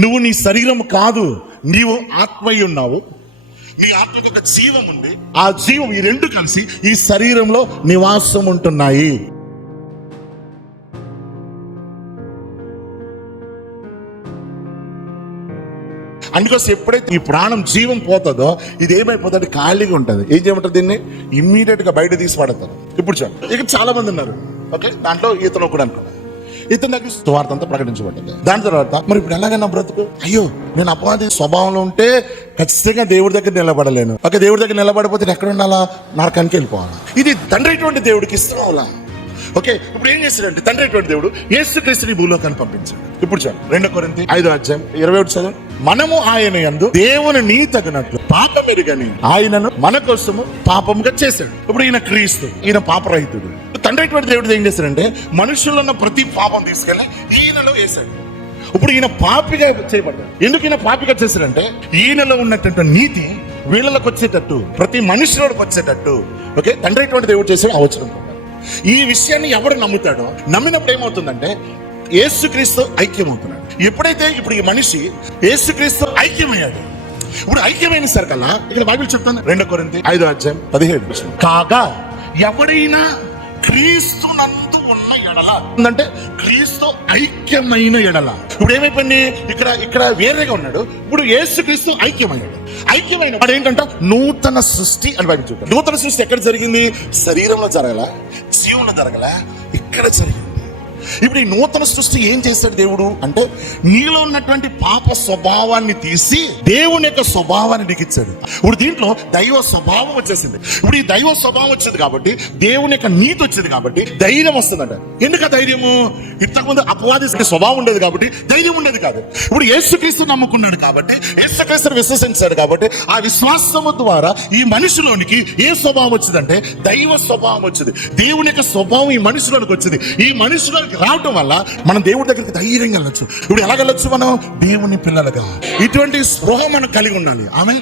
నువ్వు నీ శరీరం కాదు, నీవు ఆత్మై ఉన్నావు. నీ ఆత్మకు ఒక జీవం ఉంది. ఆ జీవం ఈ రెండు కలిసి ఈ శరీరంలో నివాసం ఉంటున్నాయి. అందుకోసం ఎప్పుడైతే ఈ ప్రాణం జీవం పోతుందో ఇది ఏమైపోతుంది, ఖాళీగా ఉంటుంది. ఏం చేయమంటారు, దీన్ని ఇమ్మీడియట్ గా బయట తీసి పడతారు. ఇప్పుడు చాలు. ఇక చాలా మంది ఉన్నారు. ఓకే, దాంట్లో ఈతలో కూడా అనుకున్నాను. ఇతను దగ్గర స్వార్థ అంతా ప్రకటించబడ్డది. దాని తర్వాత మరి ఇప్పుడు ఎలాగైనా బ్రతుకు, అయ్యో నేను అపవాది స్వభావంలో ఉంటే ఖచ్చితంగా దేవుడి దగ్గర నిలబడలేను. ఓకే, దేవుడి దగ్గర నిలబడిపోతే ఎక్కడ ఉండాలా, నరకానికి వెళ్ళిపోవాలా. ఇది తండ్రి అటువంటి దేవుడికి ఇష్టం అలా. ఓకే, ఇప్పుడు ఏం చేస్తాడంటే తండ్రి అటువంటి దేవుడు యేసుక్రీస్తుని భూలోకాన్ని పంపించాడు. ఇప్పుడు చాలు. 2 కొరింథీ 5:21 చదువు. మనము ఆయన యందు దేవుని నీతి తగినట్లు పాపం ఎరుగని ఆయనను మన కోసము పాపముగా చేశాడు. ఇప్పుడు ఈయన క్రీస్తు, ఈయన పాపరహితుడు. తండ్రి అటువంటి దేవుడు ఏం చేశాడంటే మనుషుల్లో ఉన్న ప్రతి పాపం తీసుకెళ్ళి ఈయనలో వేశాడు. ఇప్పుడు ఈయన పాపిగా చేయబడ్డాడు. ఎందుకు ఈయన పాపిగా చేశాడంటే ఈయనలో ఉన్నటువంటి నీతి వీళ్ళకి వచ్చేటట్టు, ప్రతి మనుషులోకి వచ్చేటట్టు. ఓకే, తండ్రి అటువంటి దేవుడు చేసాడు అవసరం. ఈ విషయాన్ని ఎవరు నమ్ముతాడో, నమ్మినప్పుడు ఏమవుతుందంటే యేసుక్రీస్తు ఐక్యమవుతున్నాడు. ఎప్పుడైతే ఇప్పుడు ఈ మనిషి యేసుక్రీస్తు ఐక్యమయ్యాడు, ఇప్పుడు ఐక్యమైన సరికల్లా ఇక్కడ బైబిల్ చెప్తాను. 2 కొరింథీ 5:17 కాగా ఎవడైనా క్రీస్తు నందు ఉన్న ఎడల అంటే క్రీస్తు ఐక్యమైన ఎడల. ఇప్పుడు ఏమైపోయింది, ఇక్కడ వేరేగా ఉన్నాడు. ఇప్పుడు యేసుక్రీస్తు ఐక్యమయ్యాడు. ఐక్యమైన వాడు ఏంటంటే నూతన సృష్టి అని బైబిల్ చెప్తాడు. నూతన సృష్టి ఎక్కడ జరిగింది, శరీరంలో జరగల, జీవంలో జరగల, ఇక్కడ జరిగింది. ఇప్పుడు ఈ నూతన సృష్టి ఏం చేశాడు దేవుడు అంటే నీలో ఉన్నటువంటి పాప స్వభావాన్ని తీసి దేవుని యొక్క స్వభావాన్ని దిగిచ్చాడు. ఇప్పుడు దీంట్లో దైవ స్వభావం వచ్చేసింది. ఇప్పుడు ఈ దైవ స్వభావం వచ్చింది కాబట్టి దేవుని యొక్క నీతి వచ్చింది కాబట్టి ధైర్యం వస్తుందంట. ఎందుకు ధైర్యము, ఇంతకుముందు అపవాది స్వభావం ఉండేది కాబట్టి ధైర్యం ఉండేది కాదు. ఇప్పుడు యేసుక్రీస్తు నమ్ముకున్నాడు కాబట్టి, యేసుక్రీస్తుని విశ్వసించాడు కాబట్టి ఆ విశ్వాసము ద్వారా ఈ మనిషిలోనికి ఏ స్వభావం వచ్చిందంటే దైవ స్వభావం వచ్చింది. దేవుని యొక్క స్వభావం ఈ మనిషిలోనికి వచ్చింది. ఈ మనిషిలోనికి రావటం వల్ల మనం దేవుడి దగ్గరికి ధైర్యంగా వెళ్ళొచ్చు. ఇప్పుడు ఎలా వెళ్ళొచ్చు, మనం దేవుని పిల్లలుగా. ఇటువంటి స్పృహ మనం కలిగి ఉండాలి. ఆమె